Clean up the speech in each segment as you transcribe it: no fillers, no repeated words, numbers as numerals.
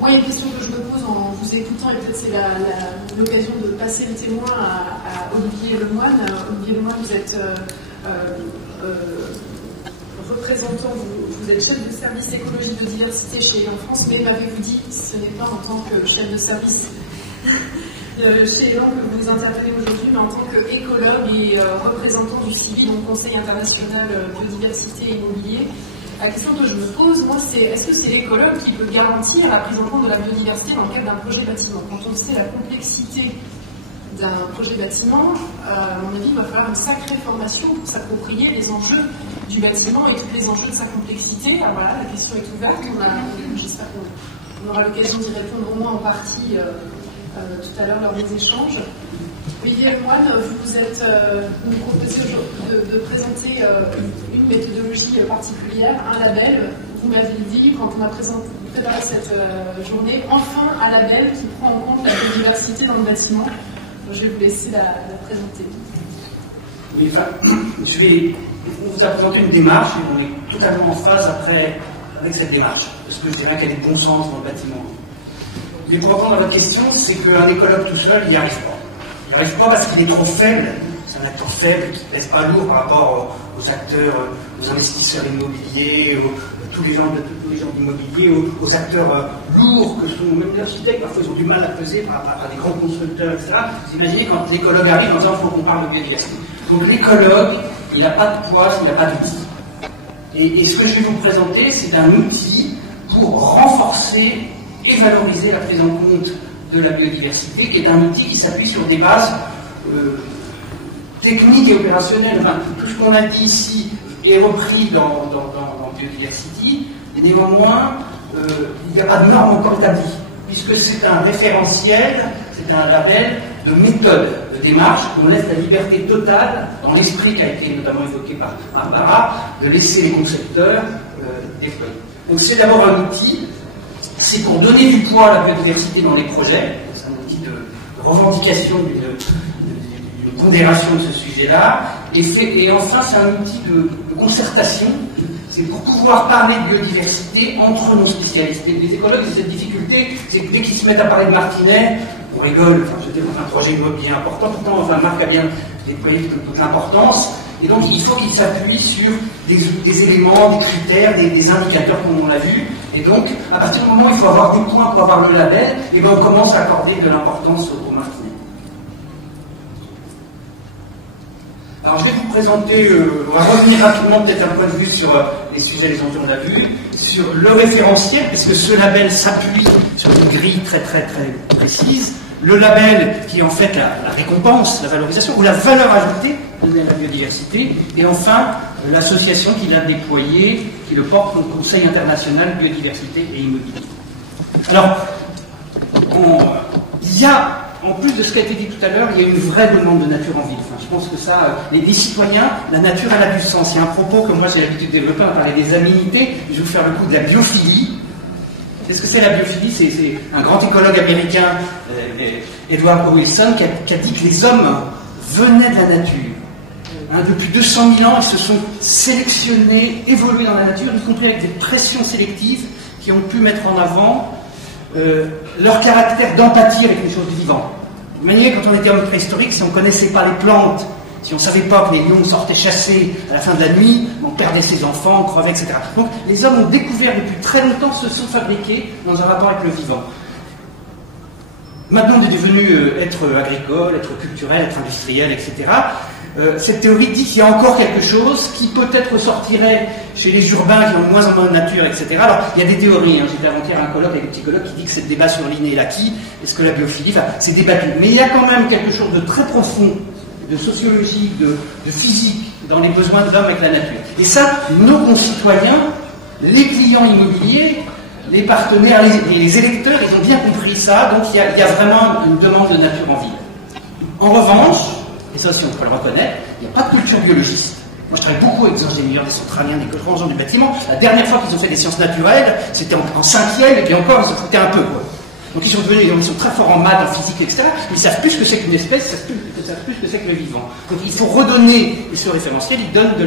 Moi, il y a une question que je me pose en vous écoutant, et peut-être c'est l'occasion de passer le témoin à Olivier Lemoine. Olivier Lemoine, vous êtes représentant, vous êtes chef de service écologie de diversité chez Elan France, mais m'avez-vous dit, ce n'est pas en tant que chef de service chez Elan que vous intervenez aujourd'hui, mais en tant qu'écologue et représentant du CIBI, donc Conseil international biodiversité et immobilier. La question que je me pose, moi, c'est est-ce que c'est l'écologue qui peut garantir la prise en compte de la biodiversité dans le cadre d'un projet bâtiment? Quand on sait la complexité d'un projet bâtiment, à mon avis, il va falloir une sacrée formation pour s'approprier les enjeux du bâtiment et tous les enjeux de sa complexité. Alors voilà, la question est ouverte. J'espère qu'on aura l'occasion d'y répondre au moins en partie tout à l'heure lors des échanges. Olivier Lemoine, vous êtes nous proposez de présenter une méthodologie particulière, un label. Vous m'avez dit, quand on a préparé cette journée, enfin un label qui prend en compte la biodiversité dans le bâtiment. Donc, je vais vous laisser la présenter. Oui, enfin, on vous a présenté une démarche et on est totalement en phase avec cette démarche, parce que je dirais qu'elle est de bon sens dans le bâtiment. Mais pour répondre à votre question, c'est qu'un écologue tout seul, il n'y arrive pas. Il n'y arrive pas parce qu'il est trop faible, c'est un acteur faible qui ne pèse pas lourd par rapport aux acteurs, aux investisseurs immobiliers, tous les gens d'immobilier, aux acteurs lourds que sont même les architectes, parfois ils ont du mal à peser par des grands constructeurs, etc. Vous imaginez quand l'écologue arrive en disant il faut qu'on parle de biodiversité. Donc l'écologue, il n'a pas de poids, il n'a pas d'outil. Et ce que je vais vous présenter, c'est un outil pour renforcer et valoriser la prise en compte de la biodiversité, qui est un outil qui s'appuie sur des bases techniques et opérationnelles. Enfin, tout ce qu'on a dit ici est repris dans Biodiversity, et néanmoins, il n'y a pas de norme encore établie, puisque c'est un référentiel, c'est un label de méthode, de démarche, où on laisse la liberté totale, dans l'esprit qui a été notamment évoqué par Barbara, de laisser les concepteurs déployer. Donc c'est d'abord un outil. C'est pour donner du poids à la biodiversité dans les projets, c'est un outil de revendication d'une pondération de ce sujet-là, et enfin c'est un outil de concertation, c'est pour pouvoir parler de biodiversité entre nos spécialistes. Les écologues, ils ont cette difficulté, c'est que dès qu'ils se mettent à parler de Martinet, on rigole, enfin, je développe un projet immobilier important, pourtant enfin, Marc a bien déployé toute l'importance. Et donc, il faut qu'il s'appuie sur des éléments, des critères, des indicateurs comme on l'a vu. Et donc, à partir du moment où il faut avoir des points pour avoir le label, et bien on commence à accorder de l'importance au Martinet. Alors, je vais vous présenter, on va revenir rapidement peut-être un point de vue sur les sujets, les enjeux, on l'a vu, sur le référentiel, puisque ce label s'appuie sur une grille très très très précise. Le label qui est en fait la récompense, la valorisation ou la valeur ajoutée donnée à la biodiversité, et enfin l'association qui l'a déployé, qui le porte au Conseil international biodiversité et immobilier. Alors, il y a, en plus de ce qui a été dit tout à l'heure, il y a une vraie demande de nature en ville. Enfin, je pense que ça, les citoyens, la nature elle a du sens. Il y a un propos que moi j'ai l'habitude de développer, on parlait des aménités, je vais vous faire le coup de la biophilie. Qu'est-ce que c'est la biophilie? C'est un grand écologue américain, Edward Wilson, qui a dit que les hommes venaient de la nature. Depuis 200 000 ans, ils se sont sélectionnés, évolués dans la nature, y compris avec des pressions sélectives qui ont pu mettre en avant leur caractère d'empathie avec les choses vivantes. Vous imaginez, quand on était homme préhistorique, si on ne connaissait pas les plantes, si on ne savait pas que les lions sortaient chasser à la fin de la nuit, on perdait ses enfants, on crevait, etc. Donc les hommes ont découvert depuis très longtemps, se sont fabriqués dans un rapport avec le vivant. Maintenant, on est devenu être agricole, être culturel, être industriel, etc. Cette théorie dit qu'il y a encore quelque chose qui peut-être ressortirait chez les urbains qui ont de moins en moins de nature, etc. Alors, il y a des théories. J'étais avant-hier un colloque avec des psychologues qui dit que c'est le débat sur l'inné et l'acquis. Est-ce que la biophilie, enfin, c'est débattu. Mais il y a quand même quelque chose de très profond, de sociologique, de physique, dans les besoins de l'homme avec la nature. Et ça, nos concitoyens, les clients immobiliers, les partenaires, les électeurs, ils ont bien compris ça. Donc, il y a vraiment une demande de nature en ville. En revanche, et ça aussi on peut le reconnaître, il n'y a pas de culture biologiste. Moi je travaille beaucoup avec des ingénieurs, des centraliens, des grands gens du bâtiment. La dernière fois qu'ils ont fait des sciences naturelles, c'était en 5e, et puis encore ils se foutaient un peu, quoi. Donc ils sont devenus, ils sont très forts en maths, en physique, etc. Mais ils savent plus ce que c'est qu'une espèce, ils savent plus ce que c'est que le vivant. Donc il faut redonner, et ce référentiel, il donne de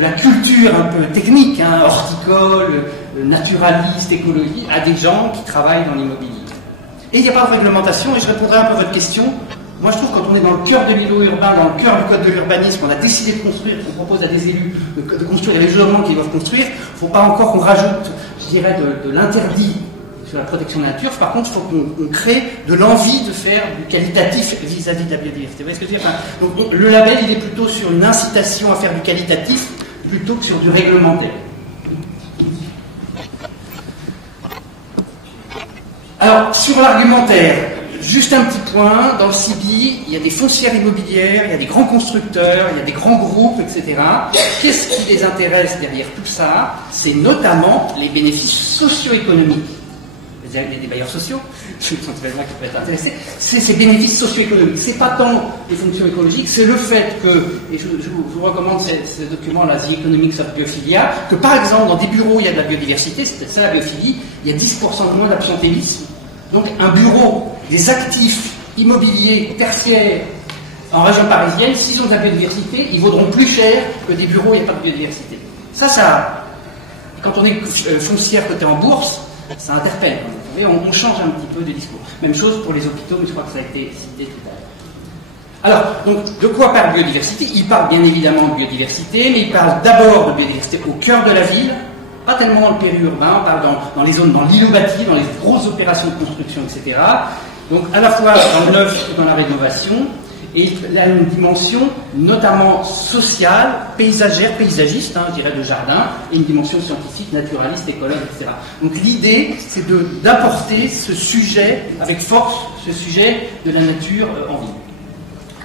la culture un peu technique, hein, horticole, naturalistes, écologistes, à des gens qui travaillent dans l'immobilier. Et il n'y a pas de réglementation, et je répondrai un peu à votre question. Moi, je trouve que quand on est dans le cœur de l'îlot urbain, dans le cœur du code de l'urbanisme, on a décidé de construire, qu'on propose à des élus de construire les logements qu'ils doivent construire, il ne faut pas encore qu'on rajoute, je dirais, de l'interdit sur la protection de la nature. Par contre, il faut qu'on crée de l'envie de faire du qualitatif vis-à-vis de la biodiversité. Vous voyez ce que je veux dire? Donc, le label, il est plutôt sur une incitation à faire du qualitatif plutôt que sur du réglementaire. Alors, sur l'argumentaire, juste un petit point, dans le CIBI, il y a des foncières immobilières, il y a des grands constructeurs, il y a des grands groupes, etc. Qu'est-ce qui les intéresse derrière tout ça? C'est notamment les bénéfices socio-économiques. Des bailleurs sociaux, je pense que qui peut être intéressé, c'est ces bénéfices socio-économiques. C'est pas tant les fonctions écologiques, c'est le fait que, et je vous recommande ce document, là, The Economics of Biophilia, que par exemple, dans des bureaux, il y a de la biodiversité, c'est peut-être ça la biophilie, il y a 10% de moins d'absentéisme. Donc un bureau, des actifs immobiliers tertiaires en région parisienne, s'ils ont de la biodiversité, ils vaudront plus cher que des bureaux où il n'y a pas de biodiversité. Ça, quand on est foncière cotée en bourse, ça interpelle. On change un petit peu de discours. Même chose pour les hôpitaux, mais je crois que ça a été cité tout à l'heure. Alors, donc, de quoi parle biodiversité? Il parle bien évidemment de biodiversité, mais il parle d'abord de biodiversité au cœur de la ville, pas tellement dans le périurbain, on parle dans les zones, dans l'îlot bâti, dans les grosses opérations de construction, etc. Donc, à la fois dans le neuf et dans la rénovation, et il a une dimension notamment sociale, paysagère, paysagiste, je dirais, de jardin, et une dimension scientifique, naturaliste, écologue, etc. Donc l'idée, c'est d'apporter ce sujet, avec force, ce sujet de la nature en ville.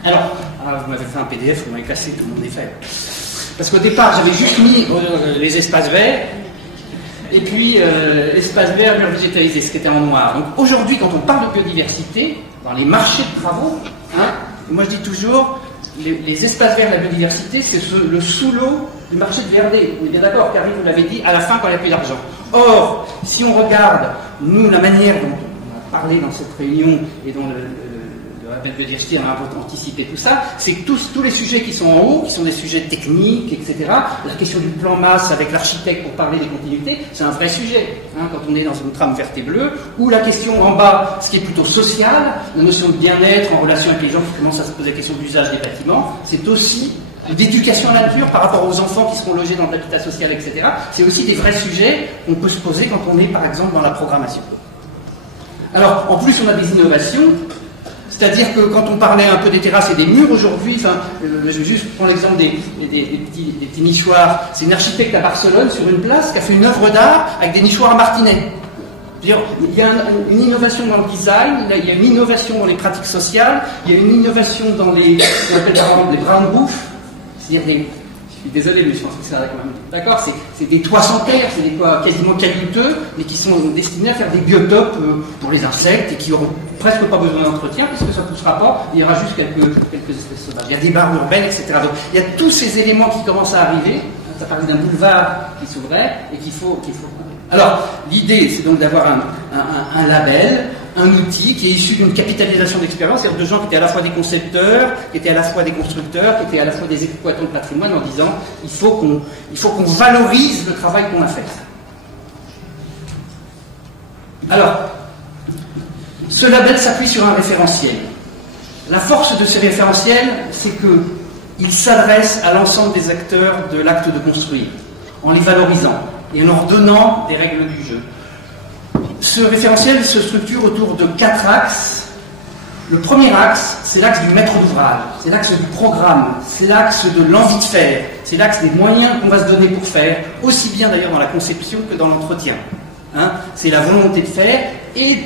Alors, vous m'avez fait un PDF, vous m'avez cassé tout mon effet. Parce qu'au départ, j'avais juste mis les espaces verts, et puis espaces verts végétalisés, ce qui était en noir. Donc aujourd'hui, quand on parle de biodiversité, dans les marchés de travaux, moi je dis toujours, les espaces verts de la biodiversité, c'est le sous-lot du marché de VRD. On est bien d'accord, Carrie, vous l'avez dit, à la fin quand il n'y a plus d'argent. Or, si on regarde, nous, la manière dont on a parlé dans cette réunion et dont le rappel biodiversité on a un peu anticipé tout ça, c'est que tous les sujets qui sont en haut, qui sont des sujets techniques, etc., la question du plan masse avec l'architecte pour parler des continuités, c'est un vrai sujet, quand on est dans une trame verte et bleue, ou la question en bas, ce qui est plutôt social, la notion de bien-être en relation avec les gens qui commencent à se poser la question de l'usage des bâtiments, c'est aussi d'éducation à la nature par rapport aux enfants qui seront logés dans l'habitat social, etc. C'est aussi des vrais sujets qu'on peut se poser quand on est, par exemple, dans la programmation. Alors, en plus, on a des innovations. C'est-à-dire que quand on parlait un peu des terrasses et des murs aujourd'hui, je vais juste prendre l'exemple des petits nichoirs. C'est une architecte à Barcelone, sur une place, qui a fait une œuvre d'art avec des nichoirs à martinet. Il y a une innovation dans le design, il y a une innovation dans les pratiques sociales, il y a une innovation dans ce qu'on appelle par exemple les brown roofs, c'est-à-dire je suis désolé, mais je pense que c'est quand même. D'accord, c'est des toits sans terre, c'est des toits quasiment caillouteux, mais qui sont destinés à faire des biotopes pour les insectes et qui n'auront presque pas besoin d'entretien, puisque ça ne poussera pas, il y aura juste quelques espèces sauvages. Il y a des barres urbaines, etc. Donc il y a tous ces éléments qui commencent à arriver. Ça parle d'un boulevard qui s'ouvrait et qu'il faut. Alors, l'idée, c'est donc d'avoir un label, un outil qui est issu d'une capitalisation d'expérience, c'est-à-dire de gens qui étaient à la fois des concepteurs, qui étaient à la fois des constructeurs, qui étaient à la fois des exploitants de patrimoine, en disant il faut qu'on valorise le travail qu'on a fait. Alors, ce label s'appuie sur un référentiel. La force de ce référentiel, c'est qu'il s'adresse à l'ensemble des acteurs de l'acte de construire, en les valorisant et en leur donnant des règles du jeu. Ce référentiel se structure autour de 4 axes. Le premier axe, c'est l'axe du maître d'ouvrage, c'est l'axe du programme, c'est l'axe de l'envie de faire, c'est l'axe des moyens qu'on va se donner pour faire, aussi bien d'ailleurs dans la conception que dans l'entretien. C'est la volonté de faire et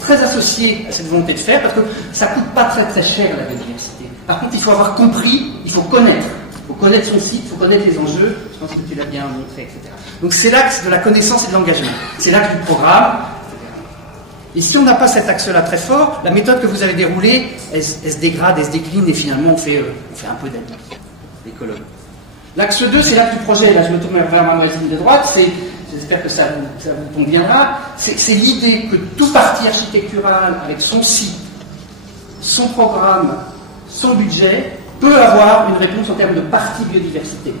très associé à cette volonté de faire, parce que ça ne coûte pas très très cher la biodiversité. Par contre, il faut avoir compris, il faut connaître. Il faut connaître son site, il faut connaître les enjeux, je pense que tu l'as bien montré, etc. Donc c'est l'axe de la connaissance et de l'engagement. C'est l'axe du programme, etc. Et si on n'a pas cet axe-là très fort, la méthode que vous avez déroulée, elle se dégrade, elle se décline, et finalement on fait un peu d'amis, l'écologue. L'axe 2, c'est l'axe du projet. Là, je me tourne vers ma voisine de droite, j'espère que ça vous conviendra, c'est l'idée que tout parti architectural, avec son site, son programme, son budget, peut avoir une réponse en termes de partie biodiversité.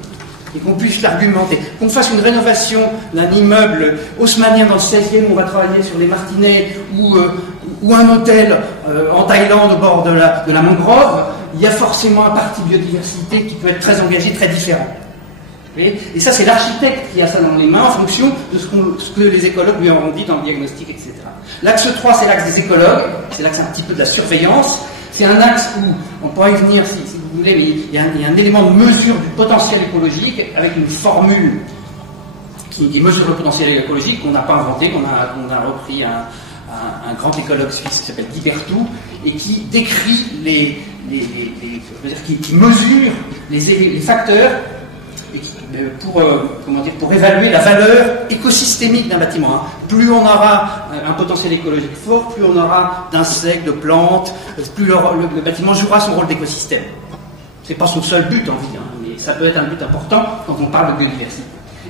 et qu'on puisse l'argumenter. Qu'on fasse une rénovation d'un immeuble haussmannien dans le 16e, on va travailler sur les Martinets, ou un hôtel en Thaïlande au bord de la mangrove, il y a forcément un parti biodiversité qui peut être très engagé, très différent. Et ça, c'est l'architecte qui a ça dans les mains en fonction de ce que les écologues lui auront dit dans le diagnostic, etc. L'axe 3, c'est l'axe des écologues, c'est l'axe un petit peu de la surveillance. C'est un axe où, on pourra y venir si vous voulez, mais il y a un élément de mesure du potentiel écologique avec une formule qui mesure le potentiel écologique qu'on n'a pas inventé, qu'on a repris un grand écologue suisse qui s'appelle Guy Berthoud et qui décrit qui mesure les facteurs et pour évaluer la valeur écosystémique d'un bâtiment. Plus on aura un potentiel écologique fort, plus on aura d'insectes, de plantes, plus le bâtiment jouera son rôle d'écosystème. C'est pas son seul but en vie, mais ça peut être un but important quand on parle de biodiversité.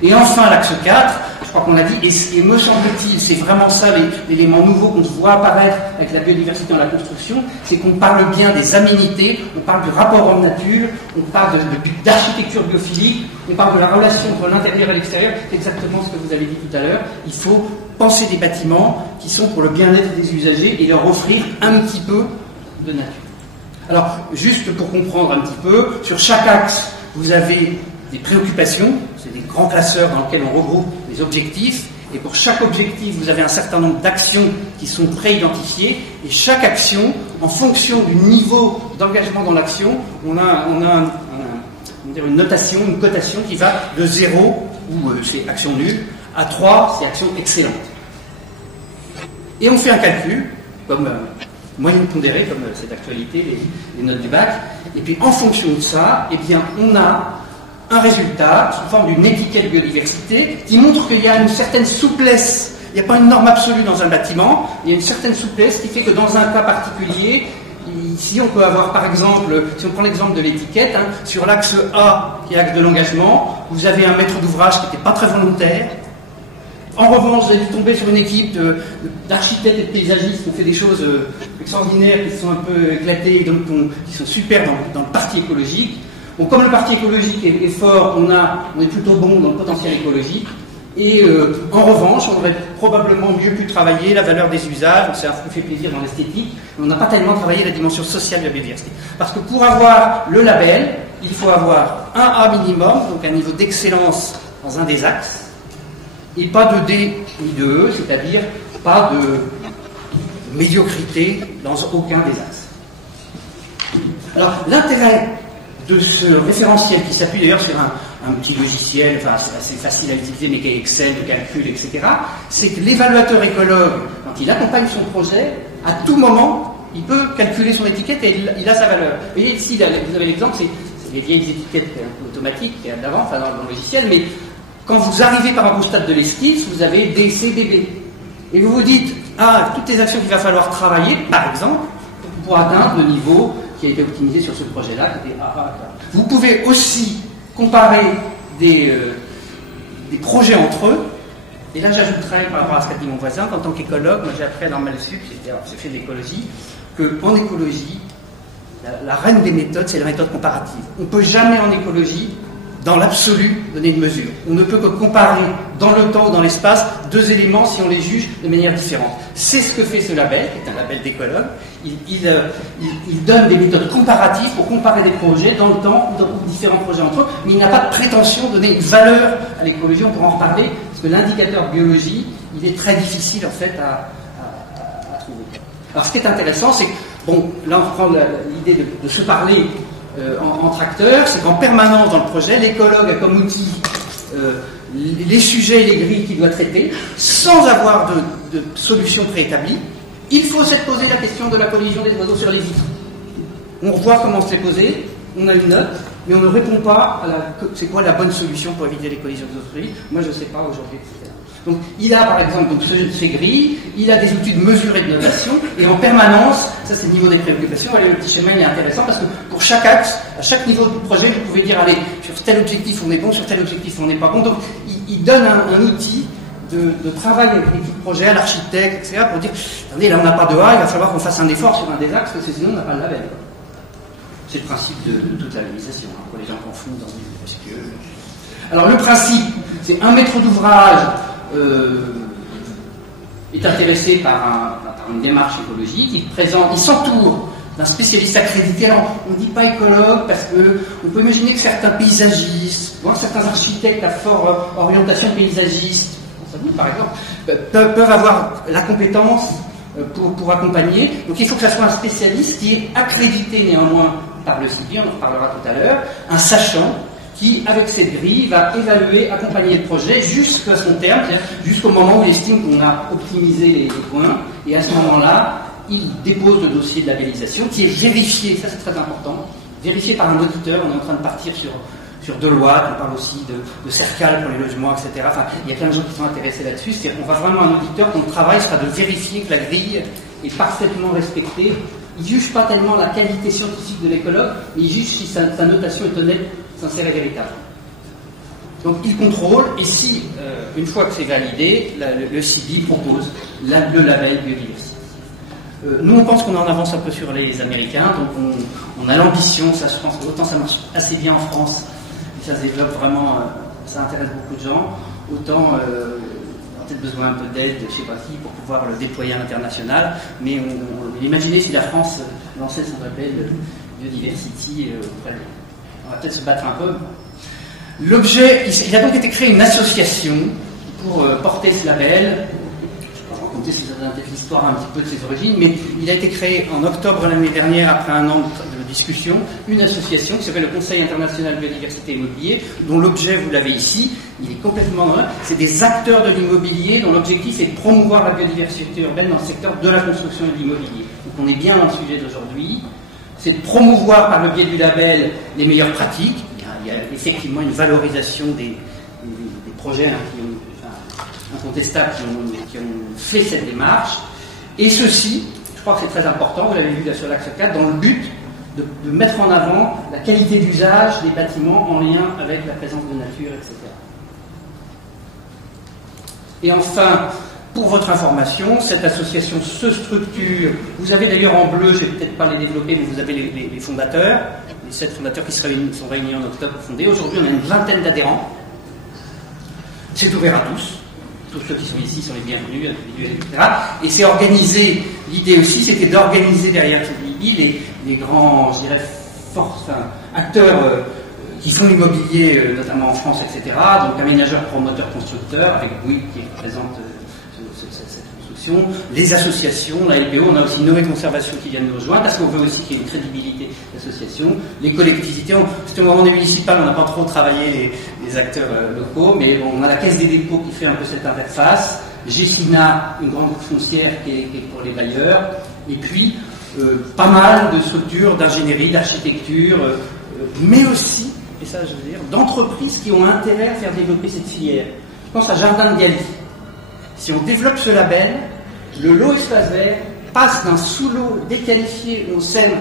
Et enfin, l'axe 4, je crois qu'on l'a dit, et me semble-t-il, c'est vraiment ça l'élément nouveau qu'on voit apparaître avec la biodiversité dans la construction, c'est qu'on parle bien des aménités, on parle du rapport homme-nature, on parle d'architecture biophilique, on parle de la relation entre l'intérieur et l'extérieur, c'est exactement ce que vous avez dit tout à l'heure. Il faut penser des bâtiments qui sont pour le bien-être des usagers et leur offrir un petit peu de nature. Alors, juste pour comprendre un petit peu, sur chaque axe, vous avez des préoccupations, c'est des grands classeurs dans lesquels on regroupe les objectifs, et pour chaque objectif, vous avez un certain nombre d'actions qui sont pré-identifiées, et chaque action, en fonction du niveau d'engagement dans l'action, on a une notation, une cotation qui va de 0, où c'est action nulle, à 3, c'est action excellente. Et on fait un calcul, comme moyenne pondérée, comme cette actualité, les notes du bac, et puis en fonction de ça, eh bien, on a un résultat sous forme d'une étiquette biodiversité qui montre qu'il y a une certaine souplesse. Il n'y a pas une norme absolue dans un bâtiment, il y a une certaine souplesse qui fait que dans un cas particulier, ici on peut avoir par exemple, si on prend l'exemple de l'étiquette, sur l'axe A, qui est l'axe de l'engagement, vous avez un maître d'ouvrage qui n'était pas très volontaire. En revanche, vous allez tomber sur une équipe d'architectes et de paysagistes qui ont fait des choses extraordinaires, qui sont un peu éclatées, donc qui sont super dans le parti écologique. Bon, comme le parti écologique est fort, on est plutôt bon dans le potentiel écologique. Et en revanche, on aurait probablement mieux pu travailler la valeur des usages, ça nous fait plaisir dans l'esthétique, mais on n'a pas tellement travaillé la dimension sociale de la biodiversité. Parce que pour avoir le label, il faut avoir un A minimum, donc un niveau d'excellence dans un des axes, et pas de D ni de E, c'est-à-dire pas de médiocrité dans aucun des axes. Alors, l'intérêt de ce référentiel qui s'appuie d'ailleurs sur un petit logiciel, enfin assez facile à utiliser, mais qui est Excel, de calcul, etc., c'est que l'évaluateur écologue, quand il accompagne son projet, à tout moment, il peut calculer son étiquette et il a sa valeur. Vous voyez ici, là, vous avez l'exemple, c'est les vieilles étiquettes un peu automatiques qu'il y a d'avant, enfin dans le logiciel, mais quand vous arrivez par rapport au stade de l'esquisse, vous avez D, C, D, B. Et vous vous dites, toutes les actions qu'il va falloir travailler, par exemple, pour atteindre le niveau qui a été optimisé sur ce projet-là, qui était A. Vous pouvez aussi comparer des projets entre eux, et là j'ajouterais par rapport à ce qu'a dit mon voisin, qu'en tant qu'écologue, moi j'ai appris à Normal Sup, j'ai fait de l'écologie, qu'en écologie, la reine des méthodes, c'est la méthode comparative. On ne peut jamais en écologie, dans l'absolu, donner une mesure. On ne peut que comparer dans le temps ou dans l'espace deux éléments si on les juge de manière différente. C'est ce que fait ce label, qui est un label d'écologue. Il donne des méthodes comparatives pour comparer des projets dans le temps ou dans différents projets entre eux, mais il n'a pas de prétention de donner une valeur à l'écologie. On pourra en reparler, parce que l'indicateur biologie, il est très difficile en fait à trouver. Alors ce qui est intéressant, c'est que, bon, là on reprend l'idée de se parler entre acteurs, c'est qu'en permanence dans le projet, l'écologue a comme outil les sujets et les grilles qu'il doit traiter, sans avoir de solution préétablie. Il faut s'être posé la question de la collision des oiseaux sur les vitres. On revoit comment se l'est posé, on a une note, mais on ne répond pas à c'est quoi la bonne solution pour éviter les collisions des oiseaux sur les vitres. Moi je ne sais pas aujourd'hui, etc. Donc il a par exemple ces grilles, il a des outils de mesure et de notation, et en permanence, ça c'est le niveau des préoccupations. Allez, le petit schéma il est intéressant parce que pour chaque axe, à chaque niveau du projet, vous pouvez dire allez, sur tel objectif on est bon, sur tel objectif on n'est pas bon. Donc il donne un outil de travail avec l'équipe projet, à l'architecte, etc. pour dire attendez, là on n'a pas de A, il va falloir qu'on fasse un effort sur un des axes parce que sinon on n'a pas le label. C'est le principe de toute la réalisation, hein, quand les gens confondent dans parce que Alors le principe, c'est un maître d'ouvrage est intéressé par une démarche écologique, il s'entoure d'un spécialiste accrédité. Alors, on ne dit pas écologue parce qu'on peut imaginer que certains paysagistes, voire certains architectes à forte orientation paysagiste, par exemple, peuvent avoir la compétence pour accompagner. Donc il faut que ça soit un spécialiste qui est accrédité néanmoins par le CIBI, on en reparlera tout à l'heure, un sachant qui, avec cette grille, va évaluer, accompagner le projet jusqu'à son terme, c'est-à-dire jusqu'au moment où il estime qu'on a optimisé les points, et à ce moment-là, il dépose le dossier de labellisation qui est vérifié, ça c'est très important, vérifié par un auditeur. On est en train de partir sur Deloitte, on parle aussi de Cercal pour les logements, etc. Enfin, il y a plein de gens qui sont intéressés là-dessus. C'est-à-dire qu'on va vraiment un auditeur dont le travail sera de vérifier que la grille est parfaitement respectée. Il ne juge pas tellement la qualité scientifique de l'écologue, mais il juge si sa notation est honnête, sincère et véritable. Donc il contrôle, et si, une fois que c'est validé, le CIBI propose le label biodiversité. Nous, on pense qu'on en avance un peu sur les Américains, donc on a l'ambition, ça je pense que autant ça marche assez bien en France, et ça se développe vraiment, ça intéresse beaucoup de gens, autant on a peut-être besoin un peu d'aide, je ne sais pas qui, pour pouvoir le déployer à l'international, mais imaginez si la France lançait son label Biodiversity, on va peut-être se battre un peu. L'objet, il a donc été créé une association pour porter ce label. Je si vous avez l'histoire un petit peu de ses origines, mais il a été créé en octobre l'année dernière, après un an de discussion, une association qui s'appelle le Conseil international biodiversité immobilier, dont l'objet, vous l'avez ici, il est complètement dans c'est des acteurs de l'immobilier dont l'objectif est de promouvoir la biodiversité urbaine dans le secteur de la construction et de l'immobilier. Donc on est bien dans le sujet d'aujourd'hui, c'est de promouvoir par le biais du label les meilleures pratiques. Il y a effectivement une valorisation des projets qui ont incontestables qui ont fait cette démarche, et ceci, je crois que c'est très important, vous l'avez vu là sur l'axe 4, dans le but de mettre en avant la qualité d'usage des bâtiments en lien avec la présence de nature, etc. Et enfin, pour votre information, cette association se structure, vous avez d'ailleurs en bleu, je ne vais peut-être pas les développer, mais vous avez les fondateurs, les 7 fondateurs qui sont réunis en octobre pour fonder. Aujourd'hui, on a une vingtaine d'adhérents, c'est ouvert à tous. Tous ceux qui sont ici sont les bienvenus, individuels, etc. Et c'est organisé, l'idée aussi, c'était d'organiser derrière l'IBI les grands, je dirais, acteurs qui font l'immobilier, notamment en France, etc. Donc aménageurs, promoteurs, constructeurs, avec Bouygues qui représente cette construction, les associations, la LPO, on a aussi Noé Conservation qui vient de nous rejoindre, parce qu'on veut aussi qu'il y ait une crédibilité d'association, les collectivités, c'était au moment des municipales, on n'a pas trop travaillé les acteurs locaux, mais bon, on a la Caisse des dépôts qui fait un peu cette interface, GESINA, une grande foncière qui est pour les bailleurs, et puis pas mal de structures d'ingénierie, d'architecture, mais aussi, et ça je veux dire, d'entreprises qui ont intérêt à faire développer cette filière. Je pense à Jardin de Galie. Si on développe ce label, le lot espace vert passe d'un sous-lot déqualifié où on sème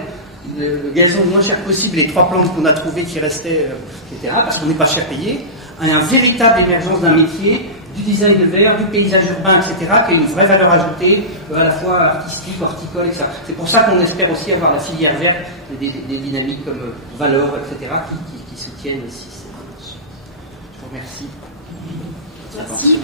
le gazon le moins cher possible, les 3 plantes qu'on a trouvées qui restaient, etc., parce qu'on n'est pas cher payé, à une véritable émergence d'un métier, du design de verre, du paysage urbain, etc., qui a une vraie valeur ajoutée, à la fois artistique, horticole, etc. C'est pour ça qu'on espère aussi avoir la filière verte, des dynamiques comme Valor, etc., qui soutiennent aussi cette démarche. Je vous remercie. Merci.